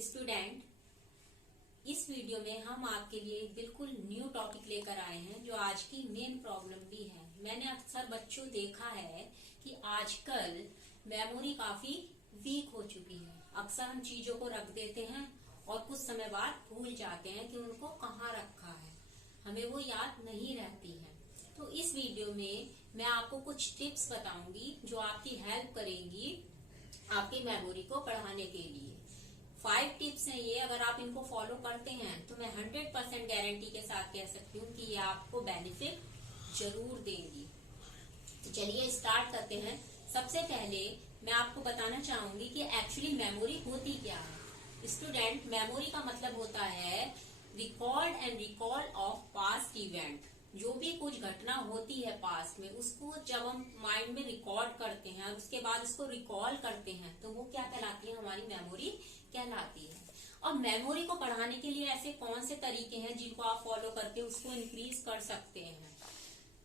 Student, इस video में हम आपके लिए बिल्कुल न्यू टॉपिक लेकर आए हैं जो आज की मेन प्रॉब्लम भी है। मैंने अक्सर बच्चों देखा है कि आजकल मेमोरी काफी वीक हो चुकी है। अक्सर हम चीजों को रख देते हैं और कुछ समय बाद भूल जाते हैं कि उनको कहाँ रखा है, हमें वो याद नहीं रहती है। तो इस वीडियो में मैं आपको कुछ टिप्स बताऊंगी जो आपकी हेल्प करेंगी आपकी मेमोरी को बढ़ाने के लिए। 5 टिप्स हैं ये, अगर आप इनको फॉलो करते हैं तो मैं 100% गारंटी के साथ कह सकती हूँ कि ये आपको बेनिफिट जरूर देंगी। तो चलिए स्टार्ट करते हैं। सबसे पहले मैं आपको बताना चाहूंगी कि एक्चुअली मेमोरी होती क्या है। स्टूडेंट, मेमोरी का मतलब होता है record and recall of past event. जो भी कुछ घटना होती है पास्ट में, उसको जब हम माइंड में रिकॉर्ड करते हैं और उसके बाद उसको रिकॉल करते हैं तो वो क्या कहलाती है, हमारी मेमोरी कहलाती है। और मेमोरी को बढ़ाने के लिए ऐसे कौन से तरीके हैं जिनको आप फॉलो करके उसको इंक्रीज कर सकते हैं,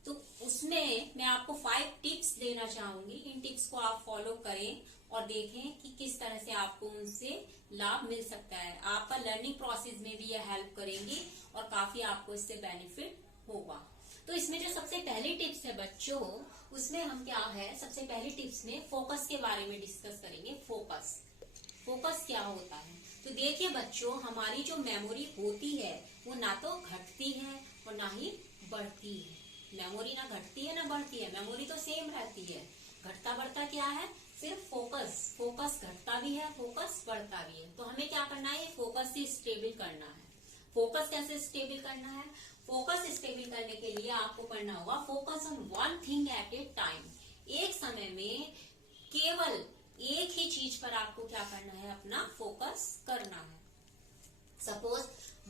तो उसमें मैं आपको 5 टिप्स देना चाहूंगी। इन टिप्स को आप फॉलो करें और देखें कि किस तरह से आपको उनसे लाभ मिल सकता है। आपका लर्निंग प्रोसेस में भी ये हेल्प करेंगी और काफी आपको इससे बेनिफिट होगा। तो इसमें जो सबसे पहली टिप्स है बच्चों, उसमें हम क्या है, सबसे पहली टिप्स में फोकस के बारे में डिस्कस करेंगे। फोकस क्या होता है? तो देखिए बच्चों, हमारी जो मेमोरी होती है वो ना तो घटती है और ना ही बढ़ती है। मेमोरी ना घटती है ना बढ़ती है, मेमोरी तो सेम रहती है। घटता बढ़ता क्या है, सिर्फ फोकस घटता भी है, फोकस बढ़ता भी है। तो हमें क्या करना है, फोकस से स्टेबल करना है। फोकस कैसे स्टेबल करना है? फोकस स्टेबल करने के लिए आपको करना होगा focus on one thing at A time. एक समय में केवल एक ही चीज पर आपको क्या करना है, अपना फोकस करना है। Suppose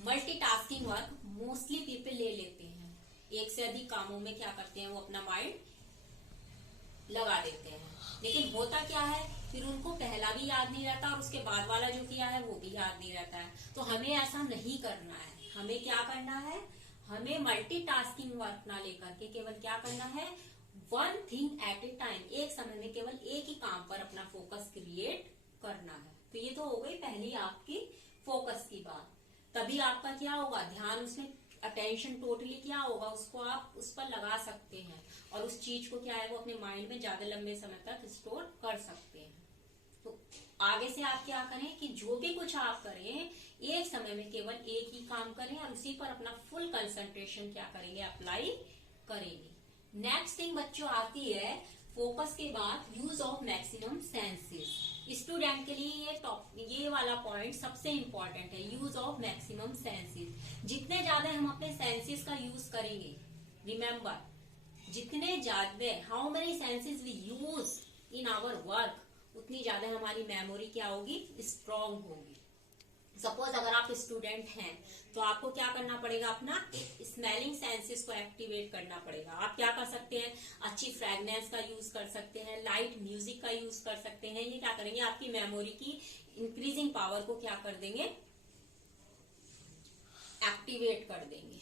multitasking work mostly people ले लेते हैं। एक से अधिक कामों में क्या करते हैं, वो अपना माइंड लगा देते हैं। लेकिन होता क्या है, फिर उनको पहला भी याद नहीं रहता और उसके बाद वाला जो किया है वो भी याद नहीं रहता है। तो हमें ऐसा नहीं करना है। हमें क्या करना है, हमें मल्टीटास्किंग वर्क ना लेकर के केवल क्या करना है, one thing at A time. एक समय में केवल एक ही काम पर अपना फोकस क्रिएट करना है। तो ये तो हो गई पहली आपकी फोकस की बात। तभी आपका क्या होगा, ध्यान उसमें, अटेंशन टोटली क्या होगा, उसको आप उस पर लगा सकते हैं और उस चीज को क्या है, वो अपने माइंड में ज्यादा लंबे समय तक स्टोर कर सकते हैं। तो आगे से आप क्या करें कि जो भी कुछ आप करें, एक समय में केवल एक ही काम करें और उसी पर अपना फुल कंसंट्रेशन क्या करेंगे, अप्लाई करेंगे। नेक्स्ट थिंग बच्चों आती है फोकस के बाद use of maximum senses. Student के लिए ये वाला पॉइंट सबसे इंपॉर्टेंट है, यूज ऑफ मैक्सिमम सेंसेस। जितने ज्यादा हम अपने सेंसेस का यूज करेंगे, रिमेम्बर, जितने ज्यादा, how many senses we use in our work, उतनी ज्यादा हमारी मेमोरी क्या होगी, स्ट्रांग होगी। सपोज अगर आप स्टूडेंट हैं तो आपको क्या करना पड़ेगा, अपना स्मेलिंग सेंसेस को एक्टिवेट करना पड़ेगा। आप क्या कर सकते हैं, अच्छी फ्रेगनेंस का यूज कर सकते हैं, लाइट म्यूजिक का यूज कर सकते हैं। ये क्या करेंगे, आपकी मेमोरी की इंक्रीजिंग पावर को क्या कर देंगे, एक्टिवेट कर देंगे।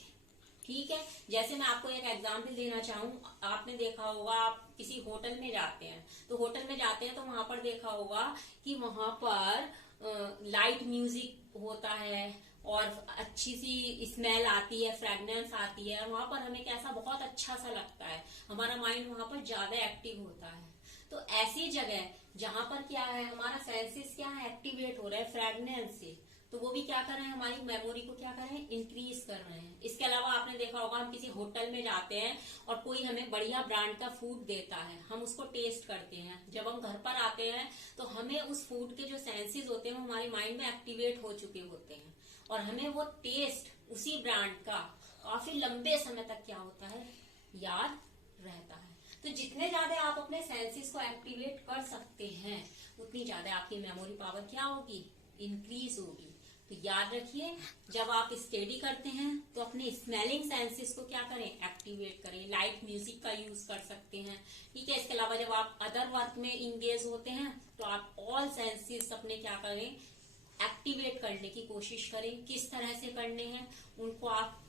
ठीक है, जैसे मैं आपको एक एग्जांपल देना चाहूँ, आपने देखा होगा आप किसी होटल में जाते हैं, तो होटल में जाते हैं तो वहां पर देखा होगा कि वहां पर लाइट म्यूजिक होता है और अच्छी सी स्मेल आती है, फ्रेगनेंस आती है। वहां पर हमें कैसा, बहुत अच्छा सा लगता है, हमारा माइंड वहां पर ज्यादा एक्टिव होता है। तो ऐसी जगह जहां पर क्या है, हमारा सेंसेस क्या है, एक्टिवेट हो रहा है फ्रेगनेंस से, तो वो भी क्या कर रहे हैं, हमारी मेमोरी को क्या कर रहे हैं, इंक्रीज कर रहे हैं। इसके अलावा आपने देखा होगा, हम किसी होटल में जाते हैं और कोई हमें बढ़िया ब्रांड का फूड देता है, हम उसको टेस्ट करते हैं। जब हम घर पर आते हैं तो हमें उस फूड के जो सेंसेस होते हैं वो हमारे माइंड में एक्टिवेट हो चुके होते हैं और हमें वो टेस्ट उसी ब्रांड का काफी लंबे समय तक क्या होता है, याद रहता है। तो जितने ज्यादा आप अपने सेंसेस को एक्टिवेट कर सकते हैं, उतनी ज्यादा आपकी मेमोरी पावर क्या होगी, इंक्रीज होगी। तो याद रखिए, जब आप स्टडी करते हैं तो अपने स्मेलिंग सेंसेस को क्या करें, एक्टिवेट करें। लाइट म्यूजिक का यूज कर सकते हैं। ठीक है, इसके अलावा जब आप अदर वर्क में इंगेज होते हैं तो आप ऑल सेंसेस अपने क्या करें, एक्टिवेट करने की कोशिश करें। किस तरह से करने हैं, उनको आप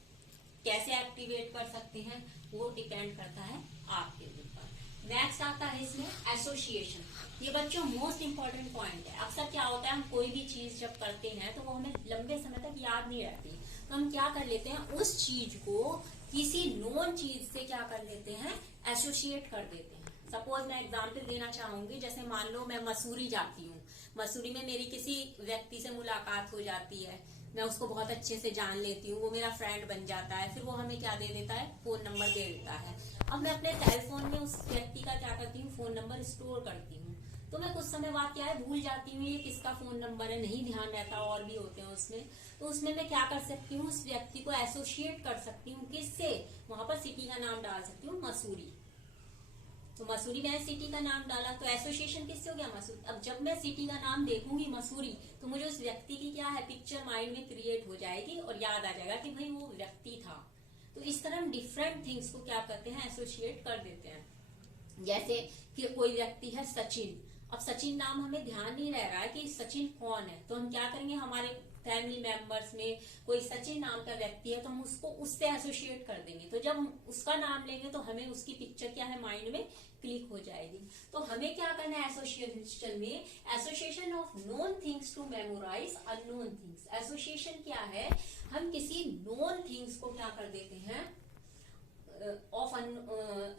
कैसे एक्टिवेट कर सकते हैं, वो डिपेंड करता है आपके ऊपर। नेक्स्ट आता है इसमें एसोसिएशन। ये बच्चों मोस्ट इम्पोर्टेंट पॉइंट है। अक्सर क्या होता है, हम कोई भी चीज जब करते हैं तो वो हमें लंबे समय तक याद नहीं रहती, तो हम क्या कर लेते हैं, उस चीज को किसी नॉन चीज से क्या कर लेते हैं, एसोसिएट कर देते हैं। सपोज मैं एग्जाम्पल देना चाहूंगी, जैसे मान लो मैं मसूरी जाती हूँ, मसूरी में मेरी किसी व्यक्ति से मुलाकात हो जाती है, मैं उसको बहुत अच्छे से जान लेती हूँ, वो मेरा फ्रेंड बन जाता है, फिर वो हमें क्या दे देता है, फोन नंबर दे देता है। अब मैं अपने टेलीफोन में उस व्यक्ति का क्या करती हूँ, फोन नंबर स्टोर करती हूँ। तो मैं कुछ समय बाद क्या है, भूल जाती हूँ ये किसका फोन नंबर है, नहीं ध्यान रहता, और भी होते हैं उसमें। तो उसमें मैं क्या कर सकती हूँ, उस व्यक्ति को एसोसिएट कर सकती हूँ, किससे, वहां पर सिटी का नाम डाल सकती हूँ, मसूरी। तो मसूरी में सिटी का नाम डाला तो एसोसिएशन किससे हो गया, मसूरी। अब जब मैं सिटी का नाम देखूंगी मसूरी, तो मुझे उस व्यक्ति की क्या है, पिक्चर माइंड में क्रिएट हो जाएगी और याद आ जाएगा कि भाई वो व्यक्ति था। तो इस तरह हम डिफरेंट थिंग्स को क्या करते हैं, एसोसिएट कर देते हैं। जैसे कि कोई व्यक्ति है सचिन, अब सचिन नाम हमें ध्यान नहीं रह रहा है कि सचिन कौन है, तो हम क्या करेंगे, हमारे फैमिली मेंबर्स में कोई सचिन नाम का व्यक्ति है तो हम उसको उससे एसोसिएट कर देंगे। तो जब हम उसका नाम लेंगे तो हमें उसकी पिक्चर क्या है, माइंड में क्लिक हो जाएगी। तो हमें क्या करना है एसोसिएशन में, association of known things to memorise unknown things. Association क्या है, हम किसी नोन थिंग्स को क्या कर देते हैं, ऑफ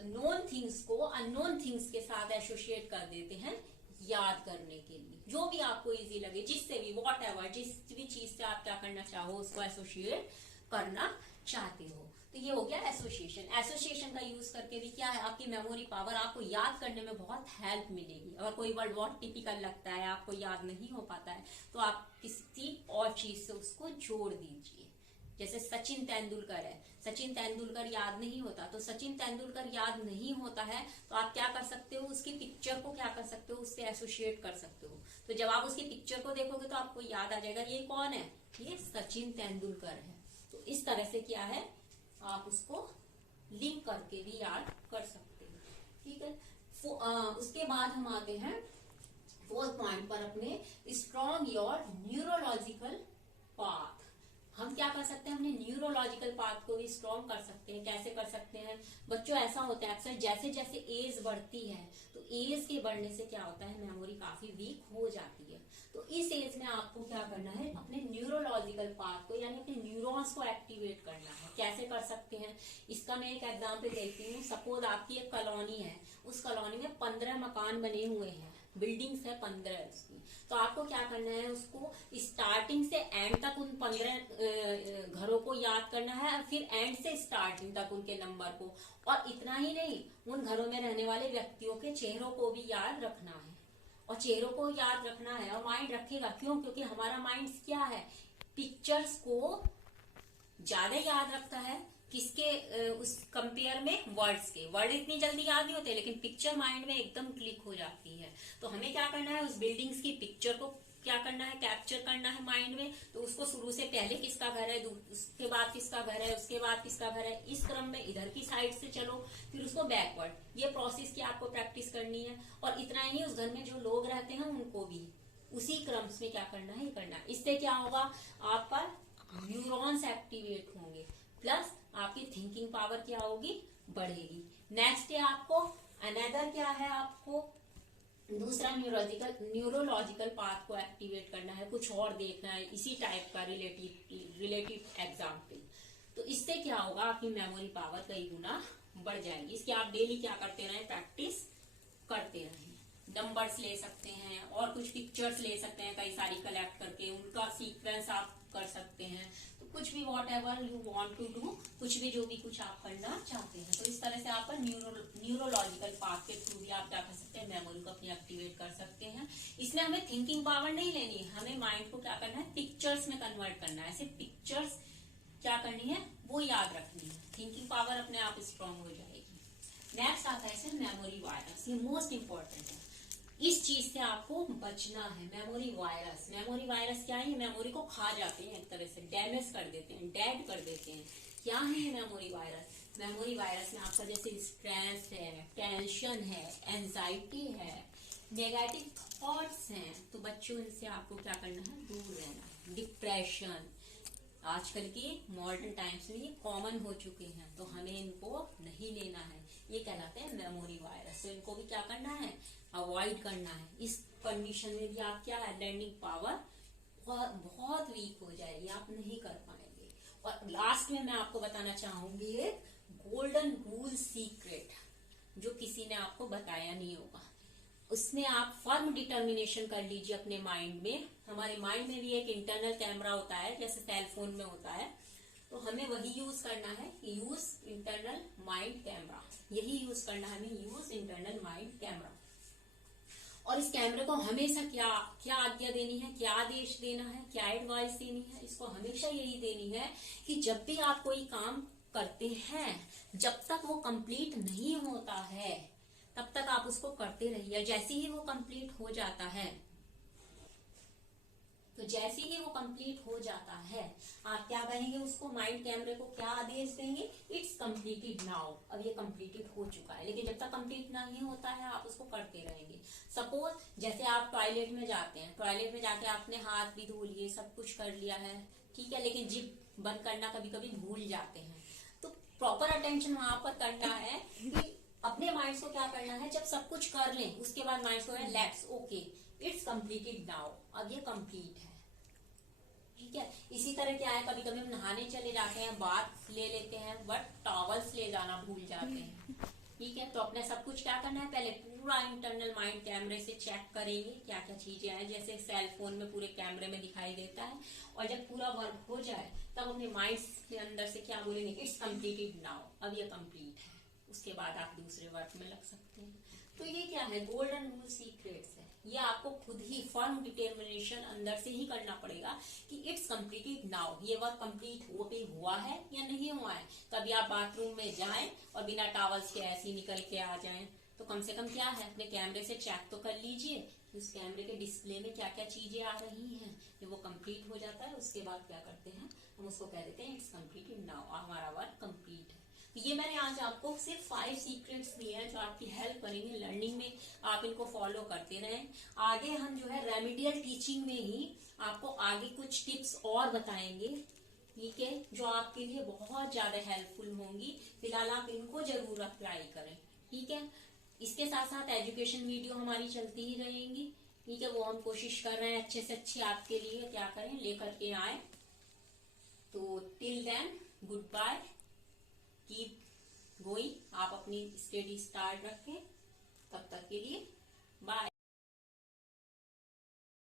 नोन थिंग्स को अननोन थिंग्स के साथ एसोसिएट कर देते हैं याद करने के लिए। जो भी आपको इजी लगे, जिससे भी, वॉट एवर, जिस भी चीज से आप क्या करना चाहो उसको एसोसिएट करना चाहते हो। तो ये हो गया एसोसिएशन। एसोसिएशन का यूज करके भी क्या है, आपकी मेमोरी पावर, आपको याद करने में बहुत हेल्प मिलेगी। अगर कोई वर्ड बहुत टिपिकल लगता है, आपको याद नहीं हो पाता है, तो आप किसी और चीज से उसको जोड़ दीजिए। जैसे सचिन तेंदुलकर है, सचिन तेंदुलकर याद नहीं होता, तो सचिन तेंदुलकर याद नहीं होता है तो आप क्या कर सकते हो, उसकी पिक्चर को क्या कर सकते हो, उससे एसोसिएट कर सकते हो। तो जब आप उसकी पिक्चर को देखोगे तो आपको याद आ जाएगा ये कौन है, ये सचिन तेंदुलकर है। तो इस तरह से क्या है, आप उसको लिंक करके भी याद कर सकते हो। ठीक है, उसके बाद हम आते हैं फोर्थ पॉइंट पर अपने, स्ट्रॉन्ग योर न्यूरोलॉजिकल पाथ। हम क्या कर सकते हैं, अपने न्यूरोलॉजिकल पाथ को भी स्ट्रॉन्ग कर सकते हैं। कैसे कर सकते हैं बच्चों, ऐसा होता है अक्सर जैसे जैसे एज बढ़ती है, तो एज के बढ़ने से क्या होता है, मेमोरी काफी वीक हो जाती है। तो इस एज में आपको क्या करना है, अपने न्यूरोलॉजिकल पाथ को, यानी अपने न्यूरॉन्स को एक्टिवेट करना है। कैसे कर सकते हैं, इसका मैं एक एग्जाम्पल देती हूँ। सपोज आपकी एक कॉलोनी है, उस कॉलोनी में 15 मकान बने हुए हैं, बिल्डिंग्स है 15 उसकी। तो आपको क्या करना है, उसको स्टार्टिंग से एंड तक उन 15 घरों को याद करना है, फिर एंड से स्टार्टिंग तक उनके नंबर को। और इतना ही नहीं, उन घरों में रहने वाले व्यक्तियों के चेहरों को भी याद रखना है। और चेहरों को याद रखना है, और माइंड रखेगा क्यों, क्योंकि हमारा माइंड क्या है, पिक्चर्स को ज्यादा याद रखता है। किसके उस कंपेयर में, वर्ड्स के। वर्ड इतनी जल्दी याद नहीं होते, लेकिन पिक्चर माइंड में एकदम क्लिक हो जाती है। तो हमें क्या करना है, उस बिल्डिंग्स की पिक्चर को क्या करना है, कैप्चर करना है माइंड में। तो उसको शुरू से पहले किसका घर है, उसके बाद किसका घर है, उसके बाद किसका घर है, इस क्रम में इधर की साइड से चलो, फिर उसको बैकवर्ड। ये प्रोसेस की आपको प्रैक्टिस करनी है। और इतना ही नहीं, उस घर में जो लोग रहते हैं उनको भी उसी क्रम में क्या करना है, ये करना है। इससे क्या होगा, आपका न्यूरॉन्स एक्टिवेट होंगे, प्लस आपकी थिंकिंग पावर क्या होगी, बढ़ेगी। नेक्स्ट है आपको अनदर क्या है, आपको दूसरा न्यूरोलॉजिकल पाथ को एक्टिवेट करना है, कुछ और देखना है इसी टाइप का रिलेटेड एग्जाम्पल। तो इससे क्या होगा, आपकी मेमोरी पावर कई गुना बढ़ जाएगी। इसके आप डेली क्या करते रहें, प्रैक्टिस करते रहें। नंबर्स ले सकते हैं और कुछ पिक्चर्स ले सकते हैं, कई सारी कलेक्ट करके उनका सीक्वेंस आप कर सकते हैं। तो कुछ भी whatever you want to do, कुछ भी जो भी कुछ आप करना चाहते हैं। तो इस तरह से आप न्यूरोलॉजिकल पाथ के थ्रू भी आप क्या कर सकते हैं, मेमोरी को अपनी एक्टिवेट कर सकते हैं। इसमें हमें थिंकिंग पावर नहीं लेनी है, हमें माइंड को क्या करना है, पिक्चर्स में कन्वर्ट करना है। ऐसे पिक्चर्स क्या करनी है, वो याद रखनी है। थिंकिंग पावर अपने आप स्ट्रांग हो जाएगी। नेक्स्ट आता है मेमोरी वायरस। ये मोस्ट इंपॉर्टेंट है, इस चीज से आपको बचना है। मेमोरी वायरस, मेमोरी वायरस क्या है, मेमोरी को खा जाते हैं, एक तरह से डैमेज कर देते हैं, डेड कर देते हैं। क्या है मेमोरी वायरस, मेमोरी वायरस में आपका जैसे स्ट्रेस है, टेंशन है, एंजाइटी है, नेगेटिव थॉट्स हैं, तो बच्चों इनसे आपको क्या करना है, दूर रहना है। डिप्रेशन आजकल की मॉडर्न टाइम्स में ये कॉमन हो चुके हैं, तो हमें इनको नहीं लेना है। ये कहलाते हैं मेमोरी वायरस। तो इनको भी क्या करना है, अवॉइड करना है। इस कंडीशन में भी आप क्या है, लर्निंग पावर बहुत वीक हो जाएगी, आप नहीं कर पाएंगे। और लास्ट में मैं आपको बताना चाहूंगी एक गोल्डन रूल सीक्रेट जो किसी ने आपको बताया नहीं होगा। उसमें आप फर्म डिटर्मिनेशन कर लीजिए अपने माइंड में। हमारे माइंड में भी एक इंटरनल कैमरा होता है, जैसे सेल फोन में होता है, तो हमें वही यूज करना है, यूज इंटरनल माइंड कैमरा। यही यूज करना है हमें, यूज इंटरनल माइंड कैमरा। और इस कैमरे को हमेशा क्या क्या आज्ञा देनी है, क्या आदेश देना है, क्या एडवाइस देनी है, इसको हमेशा यही देनी है कि जब भी आप कोई काम करते हैं, जब तक वो कंप्लीट नहीं होता है तब तक आप उसको करते रहिए। जैसे ही वो कंप्लीट हो जाता है, तो जैसे ही वो कंप्लीट हो जाता है, आप क्या कहेंगे उसको, माइंड कैमरे को क्या आदेश देंगे, इट्स कंप्लीटेड नाउ। अब ये कंप्लीटेड हो चुका है। लेकिन जब तक कंप्लीट नहीं होता है आप उसको करते रहेंगे। सपोज जैसे आप टॉयलेट में जाते हैं, टॉयलेट में जाके आपने हाथ भी धो लिए, सब कुछ कर लिया है, ठीक है, लेकिन जिप बंद करना कभी कभी भूल जाते हैं। तो प्रॉपर अटेंशन वहां पर करना है कि अपने माइंड को क्या करना है, जब सब कुछ कर लें उसके बाद माइंड को है let's okay it's completed now, अब ये कंप्लीट है, ठीक है। इसी तरह क्या है, कभी कभी हम नहाने चले जाते हैं, बाथ ले लेते हैं, बट टॉवल्स ले जाना भूल जाते हैं, ठीक है। तो अपने सब कुछ क्या करना है, पहले पूरा इंटरनल माइंड कैमरे से चेक करेंगे क्या क्या चीजें हैं, जैसे सेल फोन में पूरे कैमरे में दिखाई देता है। और जब पूरा वर्क हो जाए तब अपने माइंड के अंदर से क्या बोलेंगे, इट्स कंप्लीटेड नाउ, अब ये कंप्लीट है। उसके बाद आप दूसरे वर्क में लग सकते हैं। तो ये क्या है, गोल्डन रूल सीक्रेट्स है। ये आपको खुद ही फर्म डिटर्मिनेशन अंदर से ही करना पड़ेगा कि इट्स कंप्लीटेड नाउ, ये वर्क कंप्लीट हुआ है या नहीं हुआ है। कभी आप बाथरूम में जाएं और बिना टॉवल्स के ऐसे ही निकल के आ जाएं, तो कम से कम क्या है, अपने कैमरे से चेक तो कर लीजिए उस कैमरे के डिस्प्ले में क्या क्या चीजें आ रही हैं। जब वो कंप्लीट हो जाता है उसके बाद क्या करते हैं, हम उसको कह देते हैं इट्स कंप्लीटेड नाउ, हमारा वर्क कंप्लीट है। तो ये मैंने आज आपको सिर्फ 5 सीक्रेट्स दिए हैं जो आपकी हेल्प करेंगे लर्निंग में। आप इनको फॉलो करते रहें। आगे हम जो है रेमेडियल टीचिंग में ही आपको आगे कुछ टिप्स और बताएंगे, ठीक है, जो आपके लिए बहुत ज्यादा हेल्पफुल होंगी। फिलहाल आप इनको जरूर अप्लाई करें, ठीक है। इसके साथ साथ एजुकेशन वीडियो हमारी चलती ही रहेंगी, ठीक है। वो हम कोशिश कर रहे हैं अच्छे से अच्छी आपके लिए क्या करें, लेकर के आए। तो till then goodbye, keep going. आप अपनी स्टडी स्टार्ट रखें, तब तक के लिए बाय।